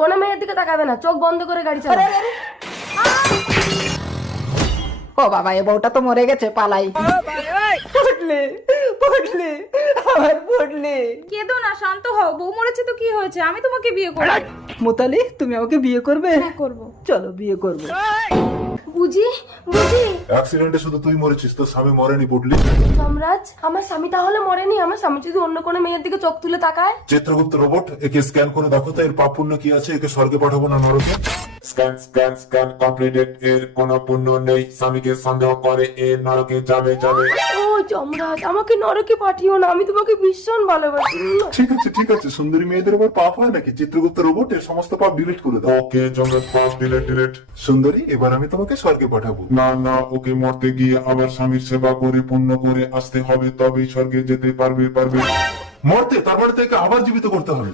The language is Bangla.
কোনো মেয়ের দিকে তাকাবে না, চোখ বন্ধ করে গাড়ি চালাবে। ও বাবা, এ বউটা তো মরে গেছে, পালাই। পড়লে পড়লে আমার পড়লে। কেঁদো না, শান্ত হও। বউ মরেছে তো কি হয়েছে, আমি তোমাকে বিয়ে করব। মোতালি, তুমি আমাকে বিয়ে করবে? হ্যাঁ, করব। চলো বিয়ে করবো। বুঝি বুঝি অ্যাক্সিডেন্টে শুধু তুই মরেছিস, তোর স্বামী মরেনি পুটলি। যমরাজ, আমার স্বামী তাহলে মরেনি? আমার স্বামী যদি অন্য কোনো মেয়ের দিকে চোখ তুলে তাকায়? চিত্রগুপ্ত রোবট, একে স্ক্যান করে দেখো তো এর পাপ পুণ্য কি আছে, একে স্বর্গে পাঠাবো না নরকে। Scan scan scan completed. এর কোনো পুণ্য নেই, স্বামীকে সন্দেহ করে এ নরকে যাবে যাবে। ও যমরাজ, আমাকে নরকে পাঠিও না, আমি তোমাকে ভীষণ ভালোবাসি। ঠিক আছে, সুন্দরী মেয়েদের আবার পাপ হয় নাকি? চিত্রগুপ্ত রোবট, এর সমস্ত পাপ ডিলিট করে দাও। ওকে জমরাজ, পাপ ডিলেট ডিলেট। সুন্দরী, এবার আমি তোমাকে স্বর্গে পাঠাবো। না না, ওকে মরতে গিয়ে আবার স্বামীর সেবা করে পুণ্য করে আসতে হবে, তবেই স্বর্গে যেতে পারবে। মরতে, তার বাড়ি থেকে আবার জীবিত করতে হবে।